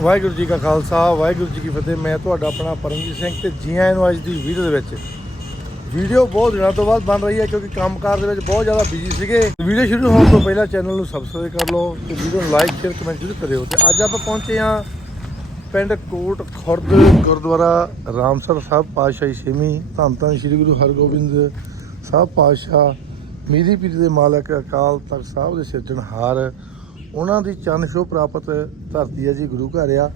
ਵਾਹਿਗੁਰੂ ਜੀ ਕਾ ਖਾਲਸਾ, ਵਾਹਿਗੁਰੂ ਜੀ ਕੀ ਫਤਿਹ। ਮੈਂ ਤੁਹਾਡਾ ਆਪਣਾ ਪਰਮਜੀਤ ਸਿੰਘ ਤੇ ਜੀ ਆਇਆਂ ਨੂੰ ਅੱਜ ਦੀ ਵੀਡੀਓ ਦੇ ਵਿੱਚ। ਵੀਡੀਓ ਬਹੁਤ ਦਿਨਾਂ ਤੋਂ ਬਾਅਦ ਬਣ ਰਹੀ ਹੈ ਕਿਉਂਕਿ ਕੰਮਕਾਰ ਦੇ ਵਿੱਚ ਬਹੁਤ ਜ਼ਿਆਦਾ ਬਿਜ਼ੀ ਸੀਗੇ। ਵੀਡੀਓ ਸ਼ੁਰੂ ਹੋਣ ਤੋਂ ਪਹਿਲਾਂ ਚੈਨਲ ਨੂੰ ਸਬਸਕ੍ਰਾਈਬ ਕਰ ਲਓ ਤੇ ਵੀਡੀਓ ਨੂੰ ਲਾਈਕ ਸ਼ੇਅਰ ਕਮੈਂਟ ਜ਼ਰੂਰ ਕਰਿਓ। ਤੇ ਅੱਜ ਆਪਾਂ ਪਹੁੰਚੇ ਹਾਂ ਪਿੰਡ ਕੋਟ ਖੁਰਦ, ਗੁਰਦੁਆਰਾ ਰਾਮਸਰ ਸਾਹਿਬ ਪਾਤਸ਼ਾਹੀ ਛੇਵੀਂ। ਧੰਨ ਧੰਨ ਸ੍ਰੀ ਗੁਰੂ ਹਰਗੋਬਿੰਦ ਸਾਹਿਬ ਪਾਤਸ਼ਾਹ, ਮੀਰੀ ਪੀਰ ਦੇ ਮਾਲਕ ਅਕਾਲ ਤਖਤ ਸਾਹਿਬ ਦੇ ਸਿਰਜਣਹਾਰ ਉਹਨਾਂ ਦੀ ਚੰਨ ਛੋਹ ਪ੍ਰਾਪਤ ਧਰਤੀ ਹੈ ਜੀ, ਗੁਰੂ ਘਰ ਆ।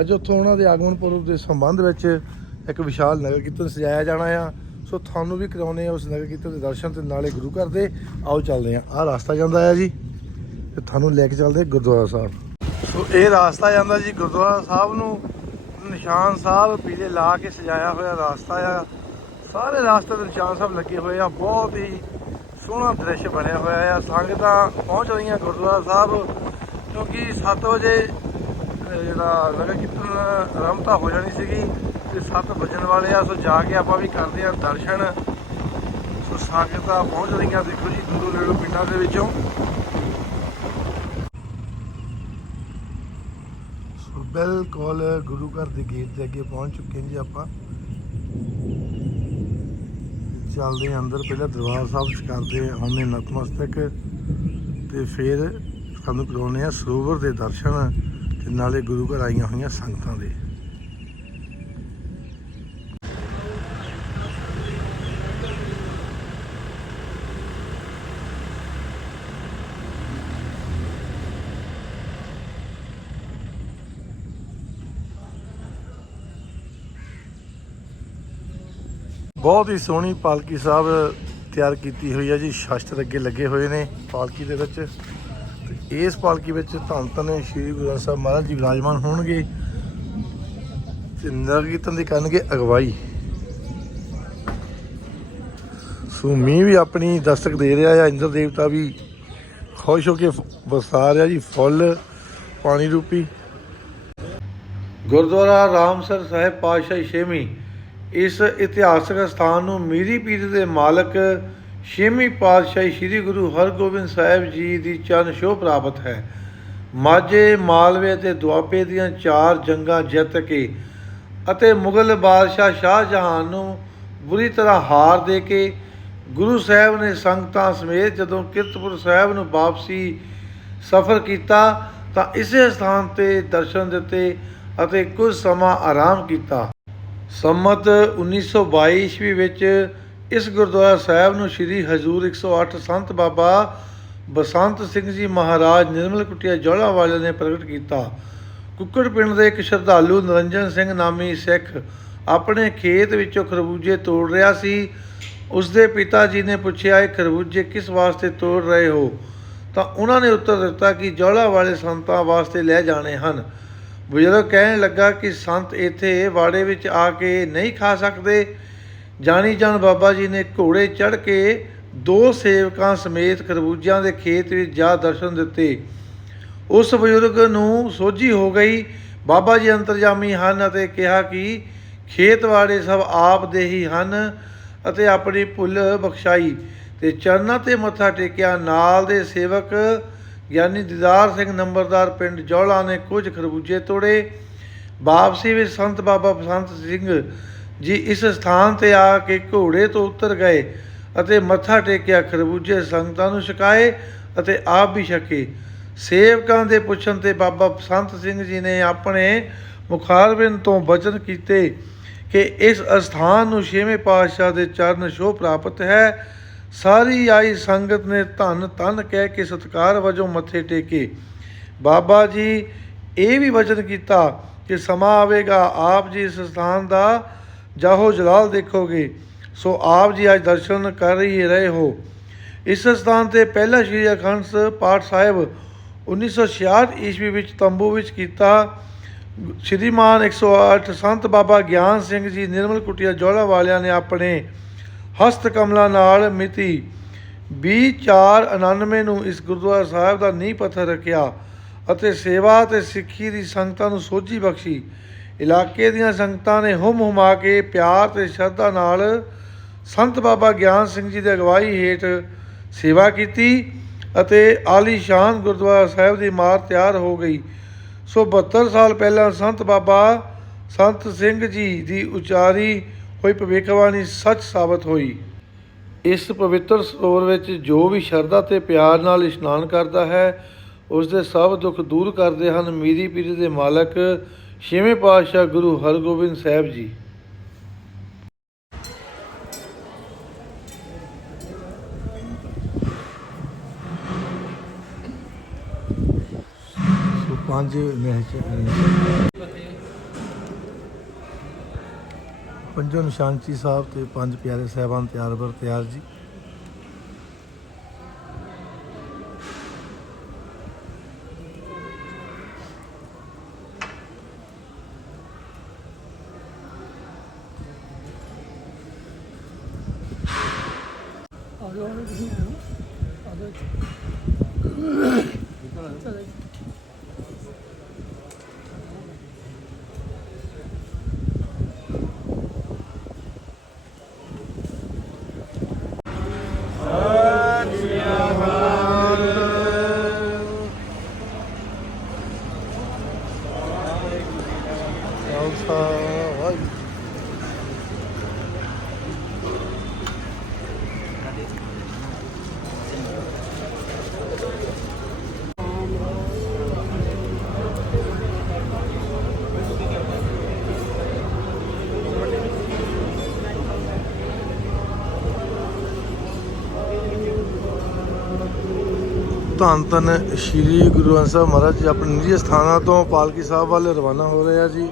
ਅੱਜ ਉੱਥੋਂ ਉਹਨਾਂ ਦੇ ਆਗਮਨ ਪੁਰਬ ਦੇ ਸੰਬੰਧ ਵਿੱਚ ਇੱਕ ਵਿਸ਼ਾਲ ਨਗਰ ਕੀਰਤਨ ਸਜਾਇਆ ਜਾਣਾ ਆ। ਸੋ ਤੁਹਾਨੂੰ ਵੀ ਕਰਾਉਣੇ ਆ ਉਸ ਨਗਰ ਕੀਰਤਨ ਦੇ ਦਰਸ਼ਨ ਤੇ ਨਾਲੇ ਗੁਰੂ ਘਰ ਦੇ। ਆਓ ਚੱਲਦੇ ਆ। ਆਹ ਰਾਸਤਾ ਜਾਂਦਾ ਆ ਜੀ। ਤੇ ਤੁਹਾਨੂੰ ਲੈ ਕੇ ਚੱਲਦੇ ਗੁਰਦੁਆਰਾ ਸਾਹਿਬ। ਸੋ ਇਹ ਰਾਸਤਾ ਜਾਂਦਾ ਜੀ ਗੁਰਦੁਆਰਾ ਸਾਹਿਬ ਨੂੰ। ਨਿਸ਼ਾਨ ਸਾਹਿਬ ਪੀਲੇ ਲਾ ਕੇ ਸਜਾਇਆ ਹੋਇਆ ਰਾਸਤਾ ਆ। ਸਾਰੇ ਰਾਸਤੇ ਤੇ ਨਿਸ਼ਾਨ ਸਾਹਿਬ ਲੱਗੇ ਹੋਏ ਆ। ਬਹੁਤ ਹੀ ਸੋਹਣਾ ਦ੍ਰਿਸ਼ ਬਣਿਆ ਹੋਇਆ ਆ। ਸੰਗਤਾਂ ਪਹੁੰਚ ਰਹੀਆਂ ਗੁਰਦੁਆਰਾ ਸਾਹਿਬ, ਕਿਉਂਕਿ 7 ਵਜੇ ਜਿਹੜਾ ਨਗਰ ਕੀਰਤਨ ਆਰੰਭਤਾ ਹੋ ਜਾਣੀ ਸੀਗੀ, ਤੇ 7 ਵਜਣ ਵਾਲੇ ਆ, ਸੋ ਜਾ ਕੇ ਆਪਾਂ ਵੀ ਕਰਦੇ ਆ ਦਰਸ਼ਨ। ਸੋ ਸੰਗਤਾਂ ਪਹੁੰਚ ਰਹੀਆਂ, ਦੇਖੋ ਜੀ, ਦੂਰੋਂ ਨੇੜੋਂ ਪਿੰਡਾਂ ਦੇ ਵਿੱਚੋਂ। ਸੋ ਬਿਲਕੁਲ ਗੁਰੂ ਘਰ ਦੇ ਗੇਟ ਦੇ ਅੱਗੇ ਪਹੁੰਚ ਚੁੱਕੇ ਹਾਂ ਜੀ ਆਪਾਂ। ਚੱਲਦੇ ਹਾਂ ਅੰਦਰ, ਪਹਿਲਾਂ ਦਰਬਾਰ ਸਾਹਿਬ ਚ ਕਰਦੇ ਹੁੰਨੇ ਨਤਮਸਤਕ ਤੇ ਫਿਰ ਸਾਨੂੰ ਕਰਾਉਣੇ ਆ ਸਰੋਵਰ ਦੇ ਦਰਸ਼ਨ ਤੇ ਨਾਲੇ ਗੁਰੂ ਘਰ ਆਈਆਂ ਹੋਈਆਂ ਸੰਗਤਾਂ ਦੇ। ਬਹੁਤ ਹੀ ਸੋਹਣੀ ਪਾਲਕੀ ਸਾਹਿਬ ਤਿਆਰ ਕੀਤੀ ਹੋਈ ਹੈ ਜੀ, ਸ਼ਸਤਰ ਅੱਗੇ ਲੱਗੇ ਹੋਏ ਨੇ ਪਾਲਕੀ ਦੇ ਵਿੱਚ। ਤੇ ਇਸ ਪਾਲਕੀ ਵਿੱਚ ਧੰਨ ਧੰਨ ਸ਼੍ਰੀ ਗੁਰੂ ਗ੍ਰੰਥ ਸਾਹਿਬ ਮਹਾਰਾਜ ਜੀ ਵਿਰਾਜਮਾਨ ਹੋਣਗੇ ਤੇ ਨਗਰ ਕੀਰਤਨ ਦੀ ਕਰਨਗੇ ਅਗਵਾਈ। ਸੋ ਮੀਂਹ ਵੀ ਆਪਣੀ ਦਸਤਕ ਦੇ ਰਿਹਾ ਆ, ਇੰਦਰ ਦੇਵਤਾ ਵੀ ਖੁਸ਼ ਹੋ ਕੇ ਵਸਾ ਰਿਹਾ ਜੀ ਫੁੱਲ, ਪਾਣੀ ਰੂਪੀ। ਗੁਰਦੁਆਰਾ ਰਾਮਸਰ ਸਾਹਿਬ ਪਾਤਸ਼ਾਹੀ ਛੇਵੀਂ ਇਸ ਇਤਿਹਾਸਕ ਸਥਾਨ ਨੂੰ ਮੀਰੀ ਪੀਰ ਦੇ ਮਾਲਕ ਛੇਵੀਂ ਪਾਤਸ਼ਾਹੀ ਸ੍ਰੀ ਗੁਰੂ ਹਰਗੋਬਿੰਦ ਸਾਹਿਬ ਜੀ ਦੀ ਚਰਨ ਛੋਹ ਪ੍ਰਾਪਤ ਹੈ। ਮਾਝੇ, ਮਾਲਵੇ ਅਤੇ ਦੁਆਬੇ ਦੀਆਂ ਚਾਰ ਜੰਗਾਂ ਜਿੱਤ ਕੇ ਅਤੇ ਮੁਗਲ ਬਾਦਸ਼ਾਹ ਸ਼ਾਹਜਹਾਨ ਨੂੰ ਬੁਰੀ ਤਰ੍ਹਾਂ ਹਾਰ ਦੇ ਕੇ ਗੁਰੂ ਸਾਹਿਬ ਨੇ ਸੰਗਤਾਂ ਸਮੇਤ ਜਦੋਂ ਕਿਰਤਪੁਰ ਸਾਹਿਬ ਨੂੰ ਵਾਪਸੀ ਸਫ਼ਰ ਕੀਤਾ ਤਾਂ ਇਸੇ ਸਥਾਨ ਤੇ ਦਰਸ਼ਨ ਦਿੱਤੇ ਅਤੇ ਕੁਝ ਸਮਾਂ ਆਰਾਮ ਕੀਤਾ। ਸੰਮਤ 1922 ਈਸਵੀ ਵਿੱਚ ਇਸ ਗੁਰਦੁਆਰਾ ਸਾਹਿਬ ਨੂੰ ਸ੍ਰੀ ਹਜ਼ੂਰ 108 ਸੰਤ ਬਾਬਾ ਬਸੰਤ ਸਿੰਘ ਜੀ ਮਹਾਰਾਜ ਨਿਰਮਲ ਕੁਟੀਆ ਜੋਲਾ ਵਾਲੇ ਨੇ ਪ੍ਰਗਟ ਕੀਤਾ। ਕੁੱਕੜ ਪਿੰਡ ਦੇ ਇੱਕ ਸ਼ਰਧਾਲੂ ਨਰਿੰਜਨ ਸਿੰਘ ਨਾਮੀ ਸਿੱਖ ਆਪਣੇ ਖੇਤ ਵਿੱਚੋਂ ਖਰਬੂਜੇ ਤੋੜ ਰਿਹਾ ਸੀ। ਉਸ ਦੇ ਪਿਤਾ ਜੀ ਨੇ ਪੁੱਛਿਆ, ਇਹ ਖਰਬੂਜੇ ਕਿਸ ਵਾਸਤੇ ਤੋੜ ਰਹੇ ਹੋ? ਤਾਂ ਉਹਨਾਂ ਨੇ ਉੱਤਰ ਦਿੱਤਾ ਕਿ ਜੋਲਾ ਵਾਲੇ ਸੰਤਾਂ ਵਾਸਤੇ ਲੈ ਜਾਣੇ ਹਨ। ਬਜ਼ੁਰਗ ਕਹਿਣ ਲੱਗਾ ਕਿ ਸੰਤ ਇੱਥੇ ਵਾੜੇ ਵਿੱਚ ਆ ਕੇ ਨਹੀਂ ਖਾ ਸਕਦੇ, ਜਾਣੀ ਜਾਣ ਬਾਬਾ ਜੀ ਨੇ ਘੋੜੇ ਚੜ ਕੇ ਦੋ ਸੇਵਕਾਂ ਸਮੇਤ ਖਰਬੂਜਿਆਂ ਦੇ ਖੇਤ ਵਿੱਚ ਜਾ ਦਰਸ਼ਨ ਦਿੱਤੇ। ਉਸ ਬਜ਼ੁਰਗ ਨੂੰ ਸੋਝੀ ਹੋ ਗਈ, ਬਾਬਾ ਜੀ ਅੰਤਰਜਾਮੀ ਹਨ ਅਤੇ ਕਿਹਾ ਕਿ ਖੇਤ ਵਾੜੇ ਸਭ ਆਪ ਦੇ ਹੀ ਹਨ ਅਤੇ ਆਪਣੀ ਭੁੱਲ ਬਖਸ਼ਾਈ ਤੇ ਚਰਨਾਂ ਤੇ ਮੱਥਾ ਟੇਕਿਆ। ਨਾਲ ਦੇ ਸੇਵਕ ਗਿਆਨੀ ਦੀਦਾਰ ਸਿੰਘ ਨੰਬਰਦਾਰ ਪਿੰਡ ਜੌਲਾ ਨੇ ਕੁਝ ਖਰਬੂਜੇ ਤੋੜੇ। ਵਾਪਸੀ ਵਿੱਚ ਸੰਤ ਬਾਬਾ ਬਸੰਤ ਸਿੰਘ ਜੀ ਇਸ ਸਥਾਨ ਤੇ ਆ ਕੇ ਘੋੜੇ ਤੋਂ ਉਤਰ ਗਏ ਅਤੇ ਮੱਥਾ ਟੇਕਿਆ, ਖਰਬੂਜੇ ਸੰਗਤਾਂ ਨੂੰ ਛਕਾਏ ਅਤੇ ਆਪ ਵੀ ਛਕੇ। ਸੇਵਕਾਂ ਦੇ ਪੁੱਛਣ ਤੇ ਬਾਬਾ ਬਸੰਤ ਸਿੰਘ ਜੀ ਨੇ ਆਪਣੇ ਮੁਖਾਰਬਿੰਦ ਤੋਂ ਬਚਨ ਕੀਤੇ ਕਿ ਇਸ ਅਸਥਾਨ ਨੂੰ ਛੇਵੇਂ ਪਾਤਸ਼ਾਹ ਦੇ ਚਰਨ ਛੋਹ ਪ੍ਰਾਪਤ ਹੈ। ਸਾਰੀ ਆਈ ਸੰਗਤ ਨੇ ਧੰਨ ਧੰਨ ਕਹਿ ਕੇ ਸਤਕਾਰ ਵਜੋਂ ਮੱਥੇ ਟੇਕੇ। ਬਾਬਾ ਜੀ, ਇਹ ਵੀ ਵਚਨ ਕੀਤਾ ਕਿ ਸਮਾਂ ਆਵੇਗਾ, ਆਪ ਜੀ ਇਸ ਸਥਾਨ ਦਾ ਜਾਹੋ ਜਲਾਲ ਦੇਖੋਗੇ, ਸੋ ਆਪ ਜੀ ਅੱਜ ਦਰਸ਼ਨ ਕਰ ਹੀ ਰਹੇ ਹੋ। ਇਸ ਸਥਾਨ ਤੇ ਪਹਿਲਾ ਸ਼੍ਰੀ ਅਖੰਡ ਪਾਠ ਸਾਹਿਬ 1966 ਈਸਵੀ ਵਿੱਚ ਤੰਬੂ ਵਿੱਚ ਕੀਤਾ। ਸ਼੍ਰੀਮਾਨ 108 ਸੰਤ ਬਾਬਾ ਗਿਆਨ ਸਿੰਘ ਜੀ, ਨਿਰਮਲ ਕੁਟੀਆ ਜੋਲਾ ਵਾਲਿਆਂ ਨੇ ਆਪਣੇ ਹਸਤ ਕਮਲਾਂ ਨਾਲ ਮਿਤੀ। 2499 ਨੂੰ ਇਸ ਗੁਰਦੁਆਰਾ ਸਾਹਿਬ ਦਾ ਨੀਂਹ ਪੱਥਰ ਰੱਖਿਆ ਅਤੇ ਸੇਵਾ ਤੇ ਸਿੱਖੀ ਦੀ ਸੰਗਤਾਂ ਨੂੰ ਸੋਝੀ ਬਖਸ਼ੀ। ਇਲਾਕੇ ਦੀਆਂ ਸੰਗਤਾਂ ਨੇ ਹੁਮ ਹੁਮਾ ਕੇ ਪਿਆਰ ਤੇ ਸ਼ਰਧਾ ਨਾਲ ਸੰਤ ਬਾਬਾ ਗਿਆਨ ਸਿੰਘ ਜੀ ਦੀ ਅਗਵਾਈ ਹੇਠ ਸੇਵਾ ਕੀਤੀ ਅਤੇ ਆਲੀਸ਼ਾਨ ਗੁਰਦੁਆਰਾ ਸਾਹਿਬ ਦੀ ਇਮਾਰਤ ਤਿਆਰ ਹੋ ਗਈ। ਸੋ 72 ਸਾਲ ਪਹਿਲਾਂ ਸੰਤ ਬਾਬਾ ਸੰਤ ਸਿੰਘ ਜੀ ਦੀ ਉਚਾਰੀ ਹੋਈ ਭਵਿੱਖਬਾਣੀ ਸੱਚ ਸਾਬਤ ਹੋਈ। ਇਸ ਪਵਿੱਤਰ ਸਰੋਵਰ ਵਿੱਚ ਜੋ ਵੀ ਸ਼ਰਧਾ ਤੇ ਪਿਆਰ ਨਾਲ ਇਸ਼ਨਾਨ ਕਰਦਾ ਹੈ ਉਸ ਦੇ ਸਭ ਦੁੱਖ ਦੂਰ ਕਰਦੇ ਹਨ ਮੀਰੀ ਪੀਰੀ ਦੇ ਮਾਲਕ ਛੇਵੇਂ ਪਾਤਸ਼ਾਹ ਗੁਰੂ ਹਰਗੋਬਿੰਦ ਸਾਹਿਬ ਜੀ। ਸੋ ਪੰਜ ਪੰਜੋ ਨਿਸ਼ਾਨਚੀ ਸਾਹਿਬ ਤੇ ਪੰਜ ਪਿਆਰੇ ਸਾਹਿਬਾਨ ਤਿਆਰ ਬਰ ਤਿਆਰ ਜੀ। ਧੰਨ ਧੰਨ ਸ਼੍ਰੀ ਗੁਰੂ ਗ੍ਰੰਥ ਸਾਹਿਬ ਮਹਾਰਾਜ ਜੀ ਆਪਣੇ ਨਿੱਜੀ ਸਥਾਨਾਂ ਤੋਂ ਪਾਲਕੀ ਸਾਹਿਬ ਵੱਲ ਰਵਾਨਾ ਹੋ ਰਹੇ ਆ ਜੀ।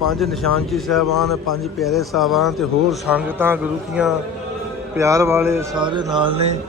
ਪੰਜ ਨਿਸ਼ਾਨਚੀ ਸਾਹਿਬਾਨ, ਪੰਜ ਪਿਆਰੇ ਸਾਹਿਬਾਨ ਤੇ ਹੋਰ ਸੰਗਤਾਂ, ਗੁਰੂ ਕੀਆਂ, ਪਿਆਰ ਵਾਲੇ ਸਾਰੇ ਨਾਲ ਨੇ।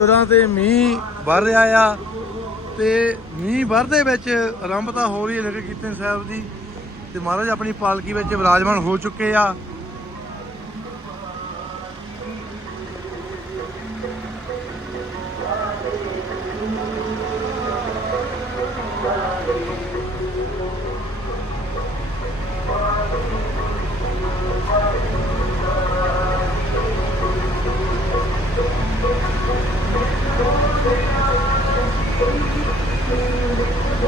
ਤਰ੍ਹਾਂ ਤੇ ਮੀਂਹ ਵਰ ਰਿਹਾ ਆ ਤੇ ਮੀਂਹ ਵਰਦੇ ਵਿੱਚ ਆਰੰਭਤਾ ਹੋ ਰਹੀ ਹੈ ਨਗਰ ਕੀਰਤਨ ਸਾਹਿਬ ਦੀ ਤੇ ਮਹਾਰਾਜ ਆਪਣੀ ਪਾਲਕੀ ਵਿੱਚ ਵਿਰਾਜਮਾਨ ਹੋ ਚੁੱਕੇ ਆ।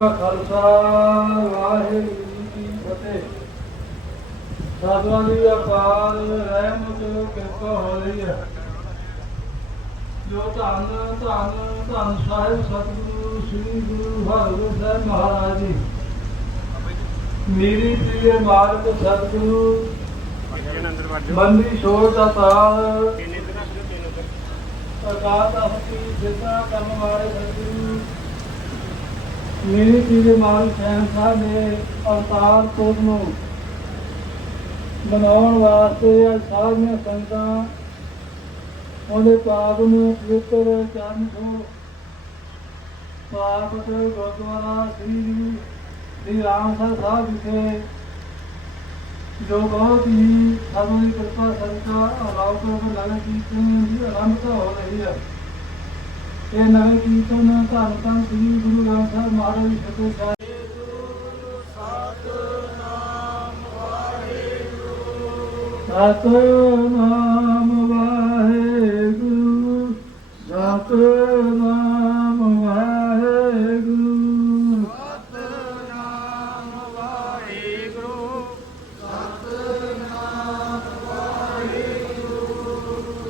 ਖਾਲਸਾ ਵਾਹਿਗੁਰੂ ਜੀ ਕੀ ਫਤਿਹ ਸਾਧੂਆਂ ਦੀ ਅਪਾਰ ਰਹਿਮਤ ਕਿਰਪਾ ਹੋ ਰਹੀ ਹੈ ਜੋ ਧੰਨ ਧੰਨ ਧੰਨ ਸਾਹਿਬ ਸਤਿਗੁਰੂ ਸ੍ਰੀ ਗੁਰੂ ਹਰਗੋਬਿੰਦ ਸਾਹਿਬ ਮਹਾਰਾਜ ਜੀ ਮੇਰੀ ਪ੍ਰਿਯ ਮਾਰਗ ਸਤਿਗੁਰੂ ਬੰਦੀ ਛੋੜ ਦਾ ਤਾਲ ਅਕਾਲ ਤਖਤੀ ਜਿਸਾ ਕੰਮ ਵਾਲੇ ਸਤਿਗੁਰੂ ਮੇਰੀ ਪੀਰੇ ਮਾਲ ਸੈਨ ਸਾਹਿਬ ਨੇ ਅਵਤਾਰ ਕੋਟ ਨੂੰ ਬਣਾਉਣ ਵਾਸਤੇ ਅੱਜ ਸਾਰੀਆਂ ਸੰਗਤਾਂ ਉਹਦੇ ਪਾਪ ਨੂੰ ਪਵਿੱਤਰ ਚਰਨ ਤੋਂ ਪਾਪਤ ਗੁਰਦੁਆਰਾ ਸ੍ਰੀ ਸ੍ਰੀ ਰਾਮਸਰ ਸਾਹਿਬ ਵਿਖੇ ਜੋ ਬਹੁਤ ਹੀ ਸਾਨੂੰ ਦੀ ਕਿਰਪਾ ਸਦਕਾ ਅਲਾਉ ਤੋਂ ਨਗਰ ਕੀਰਤਨ ਦੀ ਆਰੰਭਤਾ ਹੋ ਰਹੀ ਹੈ। ਇਹ ਨਗਰ ਕੀਰਤਨ ਧੰਨ ਧੰਨ ਸ੍ਰੀ ਗੁਰੂ ਗ੍ਰੰਥ ਸਾਹਿਬ ਮਹਾਰਾਜ ਜੀ ਫਤਿਹ ਸਾਹਿਬ ਸਤਨਾਮ ਵਾਹਿਗੁਰੂ, ਸਤਨਾਮ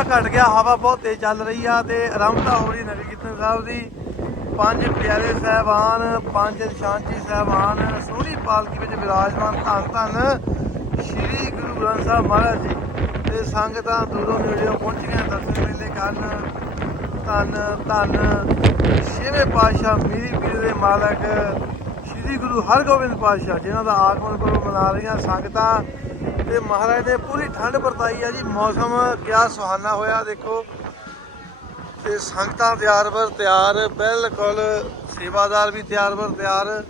ਥੋੜਾ ਘਟ ਗਿਆ, ਹਵਾ ਬਹੁਤ ਤੇਜ਼ ਚੱਲ ਰਹੀ ਆ ਤੇ ਆਰੰਭਤਾ ਹੋ ਰਹੀ ਨਗਰ ਕੀਰਤਨ ਸਾਹਿਬ ਦੀ। ਪੰਜ ਪਿਆਰੇ ਸਹਿਬਾਨ, ਪੰਜ ਨਿਸ਼ਾਨਜੀ ਸਹਿਬਾਨ, ਸੋਹਣੀ ਪਾਲਕੀ ਵਿੱਚ ਵਿਰਾਜਮਾਨ ਧੰਨ ਧੰਨ ਸ੍ਰੀ ਗੁਰੂ ਗ੍ਰੰਥ ਸਾਹਿਬ ਮਹਾਰਾਜ ਜੀ। ਤੇ ਸੰਗਤਾਂ ਦੂਰੋਂ ਨੇੜਿਓਂ ਪਹੁੰਚੀਆਂ, ਦਰਸ਼ਨ ਮੇਲੇ ਕਰਨ। ਧੰਨ ਧੰਨ ਛੇਵੇਂ ਪਾਤਸ਼ਾਹ ਮੀਰੀ ਪੀਰ ਦੇ ਮਾਲਕ ਸ੍ਰੀ ਗੁਰੂ ਹਰਗੋਬਿੰਦ ਪਾਤਸ਼ਾਹ, ਜਿਨ੍ਹਾਂ ਦਾ ਆਗਮਨ ਪੁਰਬ ਮਨਾ ਰਹੀਆਂ ਸੰਗਤਾਂ। ਤੇ ਮਹਾਰਾਜ ਨੇ ਪੂਰੀ ਠੰਡ ਵਰਤਾਈ ਆ ਜੀ। ਮੌਸਮ ਕਿਆ ਸੁਹਾਨਾ ਹੋਇਆ, ਦੇਖੋ। ਤੇ ਸੰਗਤਾਂ ਤਿਆਰ ਬਰ ਤਿਆਰ, ਬਿਲਕੁਲ ਸੇਵਾਦਾਰ ਵੀ ਤਿਆਰ ਬਰ ਤਿਆਰ।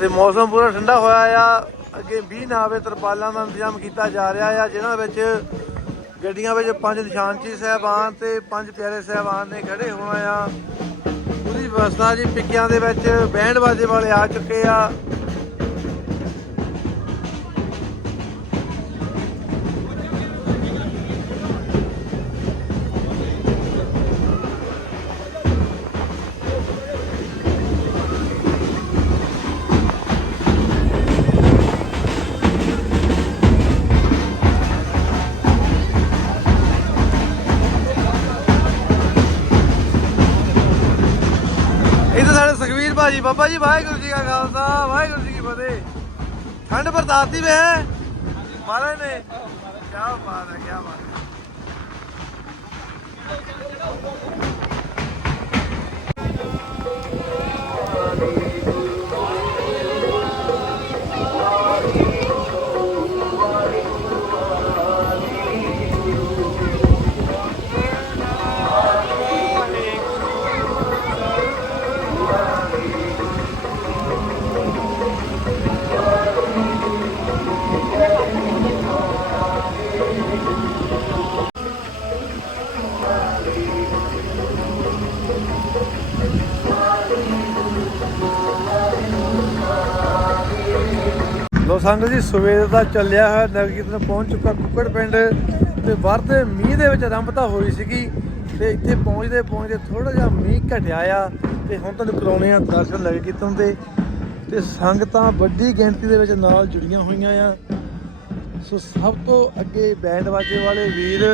ਤੇ ਮੌਸਮ ਪੂਰਾ ਠੰਡਾ ਹੋਇਆ ਆ। ਅੱਗੇ 20 ਨਾ ਆਵੇ, ਤਰਪਾਲਾਂ ਦਾ ਇੰਤਜ਼ਾਮ ਕੀਤਾ ਜਾ ਰਿਹਾ ਆ, ਜਿਨ੍ਹਾਂ ਵਿੱਚ ਗੱਡੀਆਂ ਵਿੱਚ ਪੰਜ ਨਿਸ਼ਾਨਚੀ ਸਹਿਬਾਨ ਤੇ ਪੰਜ ਪਿਆਰੇ ਸਹਿਬਾਨ ਨੇ ਖੜੇ ਹੋਣਾ ਆ। ਪੂਰੀ ਵਿਵਸਥਾ ਜੀ ਪਿੱਕਿਆਂ ਦੇ ਵਿੱਚ ਬੈਂਡ ਬਾਜੇ ਵਾਲੇ ਆ ਚੁੱਕੇ ਆ। ਬਾਬਾ ਜੀ, ਵਾਹਿਗੁਰੂ ਜੀ ਕਾ ਖਾਲਸਾ, ਵਾਹਿਗੁਰੂ ਜੀ ਕੀ ਫਤਿਹ। ਠੰਡ ਬਰਦਾਤੀ ਵੇ ਹੈ। ਮਹਾਰਾਜ ਨੇ ਕੀ ਬਾਤ ਹੈ ਕੀ ਬਾਤ ਸੰਗਤ ਜੀ, ਸਵੇਰ ਦਾ ਚੱਲਿਆ ਹੋਇਆ ਨਗਰ ਕੀਰਤਨ ਪਹੁੰਚ ਚੁੱਕਾ ਕੁੱਕੜ ਪਿੰਡ ਤੇ ਵਰਦੇ ਮੀਂਹ ਦੇ ਵਿੱਚ ਆਰੰਭਤਾ ਹੋਈ ਸੀਗੀ ਤੇ ਇੱਥੇ ਪਹੁੰਚਦੇ ਪਹੁੰਚਦੇ ਥੋੜਾ ਜਿਹਾ ਮੀਂਹ ਘਟਿਆ ਆ ਤੇ ਹੁਣ ਤੁਹਾਨੂੰ ਕਰਾਉਣੇ ਆ ਦਰਸ਼ਨ ਨਗਰ ਕੀਰਤਨ ਦੇ ਤੇ ਸੰਗਤਾਂ ਵੱਡੀ ਗਿਣਤੀ ਦੇ ਵਿੱਚ ਨਾਲ ਜੁੜੀਆਂ ਹੋਈਆਂ ਆ। ਸੋ ਸਭ ਤੋਂ ਅੱਗੇ ਬੈਂਡ ਬਾਜੇ ਵਾਲੇ ਵੀਰ,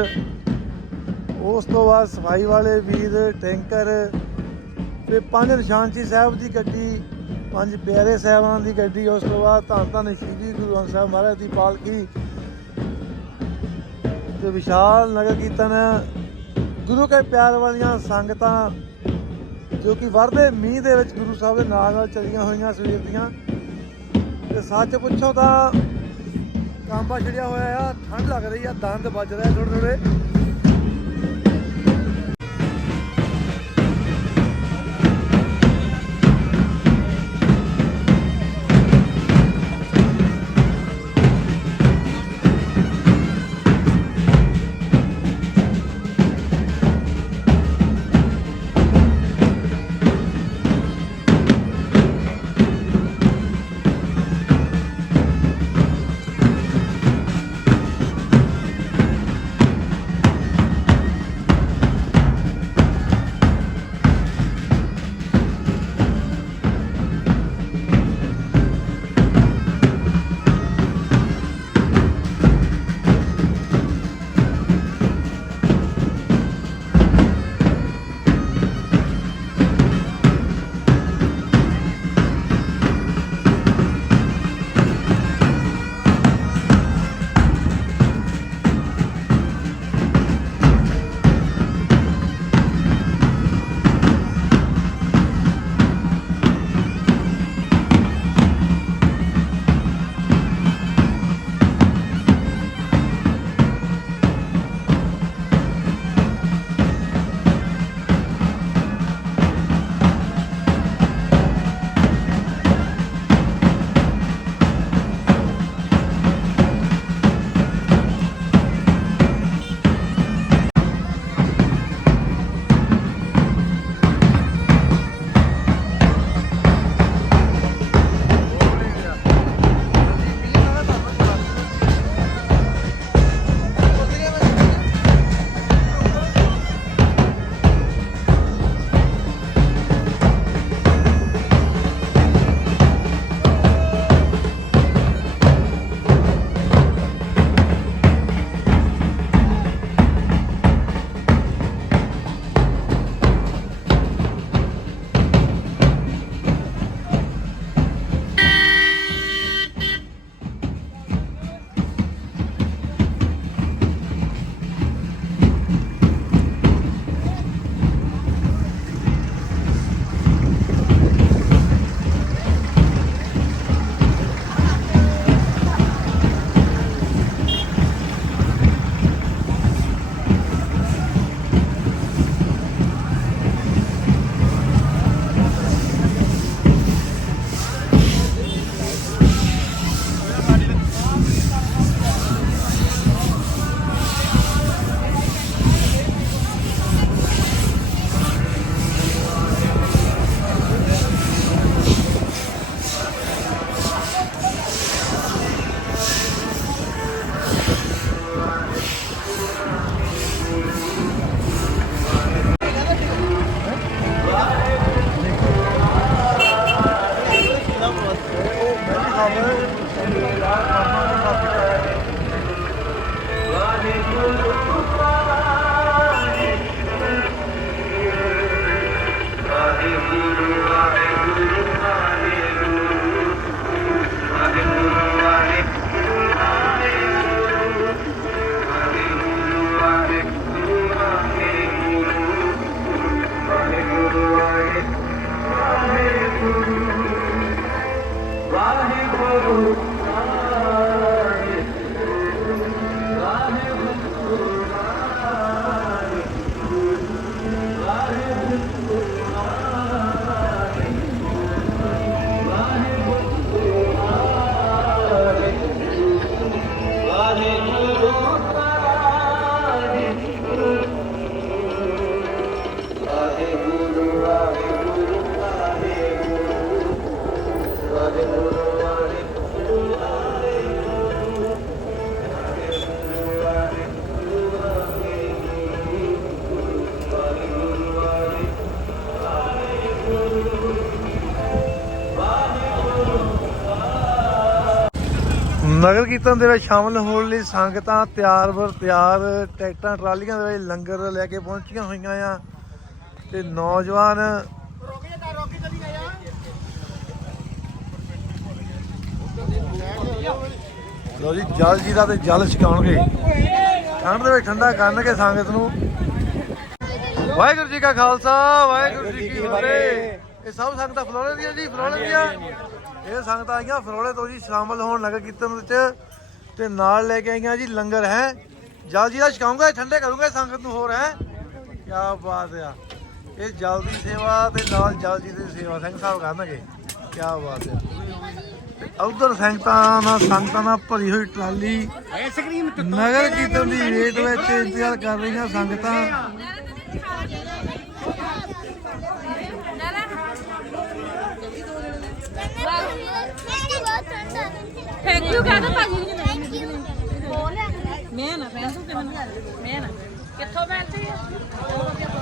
ਉਸ ਤੋਂ ਬਾਅਦ ਸਫ਼ਾਈ ਵਾਲੇ ਵੀਰ, ਟੈਂਕਰ ਤੇ ਪੰਜ ਨਿਸ਼ਾਨਚੀ ਸਾਹਿਬ ਦੀ ਗੱਡੀ ਪੰਜ ਪਿਆਰੇ ਸਾਹਿਬਾਨ ਦੀ ਗੱਡੀ, ਉਸ ਤੋਂ ਬਾਅਦ ਧੰਨ ਧੰਨ ਸ਼੍ਰੀ ਗੁਰੂ ਗ੍ਰੰਥ ਸਾਹਿਬ ਮਹਾਰਾਜ ਦੀ ਪਾਲਕੀ ਤੇ ਵਿਸ਼ਾਲ ਨਗਰ ਕੀਰਤਨ। ਗੁਰੂ ਕੇ ਪਿਆਰ ਵਾਲੀਆਂ ਸੰਗਤਾਂ ਜੋ ਕਿ ਵਰਦੇ ਮੀਂਹ ਦੇ ਵਿੱਚ ਗੁਰੂ ਸਾਹਿਬ ਦੇ ਨਾਲ ਨਾਲ ਚਲੀਆਂ ਹੋਈਆਂ ਸਵੇਰ ਦੀਆਂ। ਤੇ ਸੱਚ ਪੁੱਛੋ ਤਾਂ, ਕਾਂਬਾ ਛੜਿਆ ਹੋਇਆ ਆ ਠੰਡ ਲੱਗ ਰਹੀ ਆ, ਦੰਦ ਵੱਜ ਰਿਹਾ ਥੋੜੇ ਥੋੜੇ ਕੀਰਤਨ ਦੇ ਵਿੱਚ ਸ਼ਾਮਲ ਹੋਣ ਲਈ ਸੰਗਤਾਂ ਤਿਆਰ ਬਰ ਤਿਆਰ ਟਰੈਕਟਰਾਂ ਟਰਾਲੀਆਂ ਦੇ ਵਿੱਚ ਲੰਗਰ ਲੈ ਕੇ ਪਹੁੰਚੀਆਂ ਹੋਈਆਂ ਆ। ਤੇ ਨੌਜਵਾਨ ਲੋ ਜੀ, ਜਲ ਜੀ ਦਾ ਤੇ ਜਲ ਛਕਾਉਣਗੇ। ਠੰਡ ਦੇ ਵਿੱਚ ਠੰਡਾ ਕਰਨਗੇ ਸੰਗਤ ਨੂੰ। ਵਾਹਿਗੁਰੂ ਜੀ ਕਾ ਖਾਲਸਾ, ਵਾਹਿਗੁਰੂ ਜੀ ਕੀ ਫਤਿਹ। ਇਹ ਸਭ ਸੰਗਤਾਂ ਫਲੋਲੇ ਦੀਆਂ ਜੀ ਫਲੋਲੇ ਦੀਆਂ। ਇਹ ਸੰਗਤਾਂ ਆਈਆਂ ਫਲੋਲੇ ਤੋਂ ਜੀ ਸ਼ਾਮਲ ਹੋਣ ਨਗਰ ਕੀਰਤਨ ਵਿੱਚ ਤੇ ਨਾਲ ਲੈ ਕੇ ਆਈਆਂ ਜੀ ਲੰਗਰ ਹੈ। ਜਲ ਜੀ ਦਾ ਛਕਾਉਂਗਾ ਠੰਡੇ ਕਰੂੰਗਾ ਸੰਗਤ ਨੂੰ ਹੋਰ ਹੈ। ਕੀ ਬਾਤ ਆ। ਇਹ ਜਲ ਦੀ ਸੇਵਾ ਤੇ ਨਾਲ ਜਲ ਜੀ ਦੀ ਸੇਵਾ ਸਿੰਘ ਸਾਹਿਬ ਕਰਨਗੇ। ਕੀ ਬਾਤ ਆ। ਉਧਰ ਸੰਗਤਾਂ ਨਾਲ ਸੰਗਤਾਂ ਨਾਲ ਭਰੀ ਹੋਈ ਟਰਾਲੀ ਨਗਰ ਕੀਰਤਨ ਦੀ ਵੇਟ ਵਿੱਚ ਇੰਤਜ਼ਾਰ ਕਰ ਰਹੀਆਂ ਸੰਗਤਾਂ। ਥੈਂਕ ਯੂ ਕਹਦਾ ਭਾਜੀ ਮੈਂ ਨਾ ਪੈਸੂ ਕਿ ਮੈਂ ਨਾ ਕਿੱਥੋਂ ਮਿਲਦੀ ਹੈ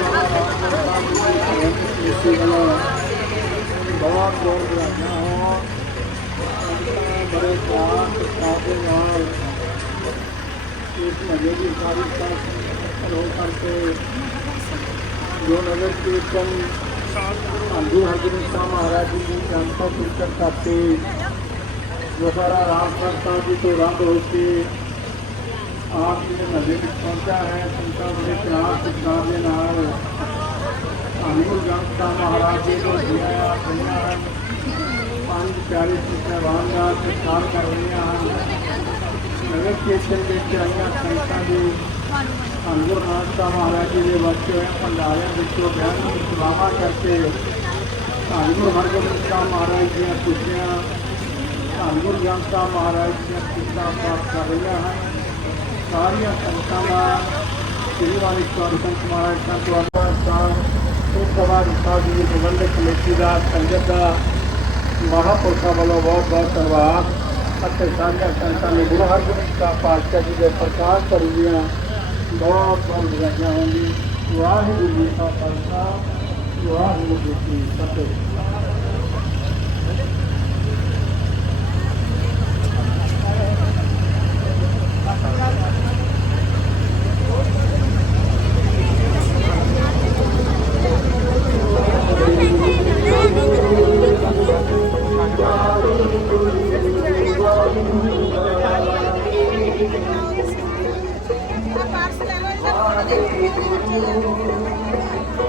ਵਜਨਾ ਰਾਮ ਸਾਹਿਬ ਜੀ ਦੀ ਸੇਵਾ ਵੱਲੋਂ ਬਹੁਤ ਬਹੁਤ ਵਧਾਈਆਂ ਹੋਣ ਸੰਤਾਂ ਬੜੇ ਪਿਆਰ ਸਾਡੇ ਨਾਲ ਇਸ ਨਗਰ ਦੀ ਸਾਰੀ ਸਾਥ ਹੋ ਕਰਕੇ ਜੋ ਨਗਰ ਕੀਰਤਨ ਗੁਰੂ ਹਰਗੋਬਿੰਦ ਸਾਹਿਬ ਮਹਾਰਾਜ ਜੀ ਦੀ ਆਪ ਜੀ ਦੇ ਨਗਰ ਵਿੱਚ ਪਹੁੰਚਾ ਹੈ। ਸੰਤਾਂ ਦੇ ਪਿਆਰ ਸਤਿਕਾਰ ਦੇ ਨਾਲ ਧੰਨ ਗੁਰੂ ਗ੍ਰੰਥ ਮਹਾਰਾਜ ਜੀ ਨੂੰ ਦਿਆ ਪਈਆਂ ਹਨ ਪੰਜ ਪਿਆਰੇ ਸਿੱਖਿਆਵਾਨ ਦਾ ਸਤਿਕਾਰ ਕਰ ਰਹੀਆਂ ਹਨ ਨਗਰ ਕੀਰਤਨ ਵਿੱਚ ਆਈਆਂ ਸੰਤਾਂ ਦੀ ਧੰਨ ਗੁਰੂ ਮਹਾਰਾਜ ਜੀ ਦੇ ਵਕਤ ਹੋਏ ਭੰਡਾਰਿਆਂ ਵਿੱਚੋਂ ਬਿਆਨ ਨੂੰ ਸਲਾਮਾ ਕਰਕੇ ਧੰਨ ਗੁਰੂ ਹਰਗੋਬਿੰਦ ਸਾਹਿਬ ਮਹਾਰਾਜ ਦੀਆਂ ਖੁਸ਼ੀਆਂ ਧੰਨ ਗੁਰੂ ਗ੍ਰੰਥ ਮਹਾਰਾਜ ਦੀਆਂ ਖੁਸ਼ੀਆਂ ਪ੍ਰਾਪਤ ਕਰ ਰਹੀਆਂ ਹਨ। ਸਾਰੀਆਂ ਸੰਗਤਾਂ ਦਾ ਸ੍ਰੀ ਵਾਲੀ ਚੌਰ ਸੰਤ ਮਹਾਰਾਜ ਸੰਤ ਵਾਲਾ ਸਾਹਿਬ ਤੋਂ ਸਵਾਰ ਸਾਹਿਬ ਜੀ। ਦੀ ਪ੍ਰਬੰਧਕ ਕਮੇਟੀ ਦਾ ਸੰਗਤ ਦਾ ਮਹਾਪੁਰਖਾਂ ਵੱਲੋਂ ਬਹੁਤ ਬਹੁਤ ਧੰਨਵਾਦ। ਅਤੇ ਸਾਰੀਆਂ ਸੰਗਤਾਂ ਨੇ ਗੁਰੂ ਹਰਗੋਬਿੰਦ ਸਾਹਿਬ ਪਾਤਸ਼ਾਹ ਜੀ ਦੇ ਪ੍ਰਕਾਸ਼ ਪੁਰਬ ਦੀਆਂ ਬਹੁਤ ਬਹੁਤ ਵਧਾਈਆਂ ਹੋਣ ਵਾਹਿਗੁਰੂ ਜੀ ਕਾ ਖਾਲਸਾ, ਵਾਹਿਗੁਰੂ ਜੀ ਕੀ ਫਤਿਹ। いいよ。